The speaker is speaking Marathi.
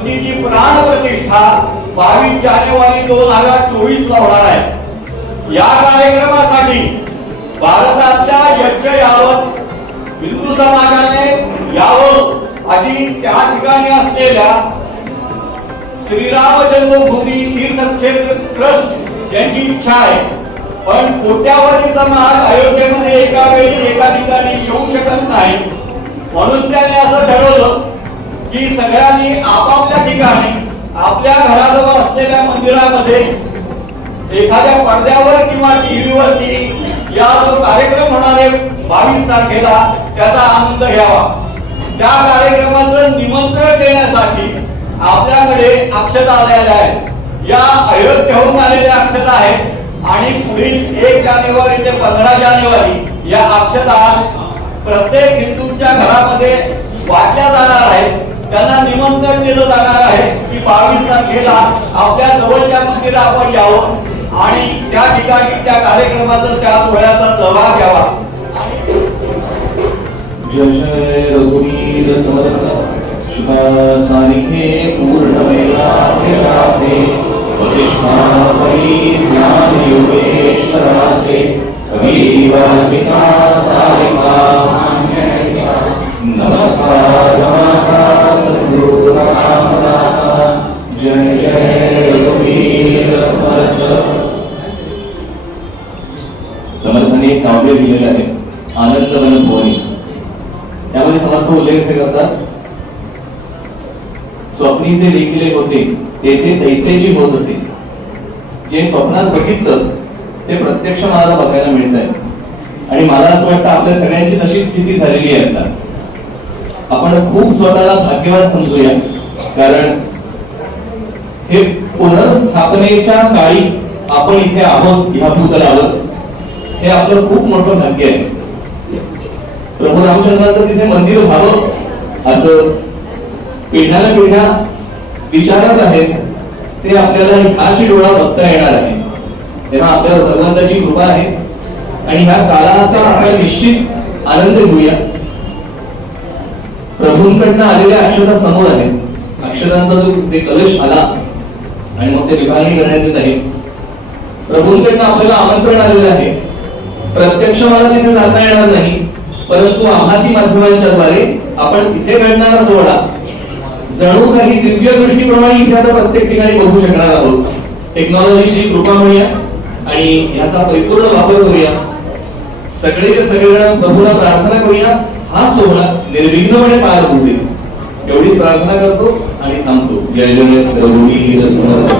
मूर्तीची प्राण प्रतिष्ठा 22 जानेवारी 2024 ला होणार आहे। या कार्यक्रमासाठी भारतातल्या यज्ञ यावत हिंदू समाजाने यावं अशी त्या ठिकाणी असलेल्या श्रीराम जन्मभूमी तीर्थक्षेत्र ट्रस्ट यांची इच्छा आहे। पण कोट्यावधी समाज अयोध्येमध्ये एका वेळी एका ठिकाणी येऊ शकत नाही, म्हणून त्याने असं ठरवलं की सगळ्यांनी आपापल्या ठिकाणी आपल्या घराजवळ असलेल्या मंदिरामध्ये एखाद्या पडद्यावर किंवा टीव्हीवरती या जो कार्यक्रम होणार आहे 22 तारखेला त्याचा आनंद घ्यावा। त्या कार्यक्रमाचं निमंत्रण देण्यासाठी आपल्याकडे अक्षता आलेल्या आहेत। या अयोध्येहून आलेल्या अक्षता आहेत आणि पुढील 1 जानेवारी ते 15 जानेवारी या अक्षता प्रत्येक हिंदूंच्या घरामध्ये वाटल्या जाणार आहेत। त्यांना निमंत्रण दिलं जाणार आहे की 22 तारखेला आपल्या जवळच्या मंदिरात आपण यावं आणि त्या ठिकाणी त्या कार्यक्रमाचा त्या सोहळ्याचा सहभाग घ्यावा। जय रघुवीर समर्थ सारिखे पूर्णमेवाभिलाषे प्रतिष्ठापरि ज्ञान योगेश्वरासे कविवाचिका सारिका नमस्कार सद्गुरु रामदास जय जय रघुवीर समर्थ। समर्थाने काव्य लिहिलेले आहे आनंद वनभुवनी। यामध्ये समर्थ उल्लेख असे करतात, स्वप्नीचे लेखिले होते तेथे तैसेची होत असे। जे स्वप्नात बघितलं ते प्रत्यक्ष मला बघायला मिळत आहे आणि मला असं वाटतं आपल्या सगळ्यांची तशी स्थिती झालेली आहे आता। आपण खूप स्वतःला भाग्यवान समजूया, कारण हे पुनर्स्थापनेच्या काळी आपण इथे आहोत ह्या भूतलावर, हे आपलं खूप मोठं भाग्य आहे। प्रभू रामचंद्राचं तिथे मंदिर व्हावं असं पिढ्याला पिढ्या विचारत आहेत, ते आपल्याला ह्याशी डोळा बघता येणार आहे। तेव्हा आपल्याला भगवंताची कृपा आहे आणि ह्या काळाचा आपण निश्चित आनंद घेऊया। प्रभूंकडनं आलेल्या अक्षता समोर आहेत। अक्षतांचा जो ते कलश आला आणि मग ते विभागणी करण्यात येत आहे। प्रभूंकडनं आपल्याला आमंत्रण आलेलं आहे। प्रत्यक्ष मला तिथे जाता येणार नाही, परंतु आभासी माध्यमांच्या द्वारे आपण तिथे घडणारा सोहळा जणू काही दिव्य दृष्टीप्रमाणे इथे आता प्रत्येक ठिकाणी बघू शकणार आहोत। टेक्नॉलॉजीची कृपा म्हणूया आणि याचा परिपूर्ण वापर करूया। सगळेचे सगळेजण प्रभूला प्रार्थना करूया हा सोहळा निर्विघ्नपणे पार होईल एवढीच प्रार्थना करतो आणि थांबतो। जय जय रघुवीर समर्थ।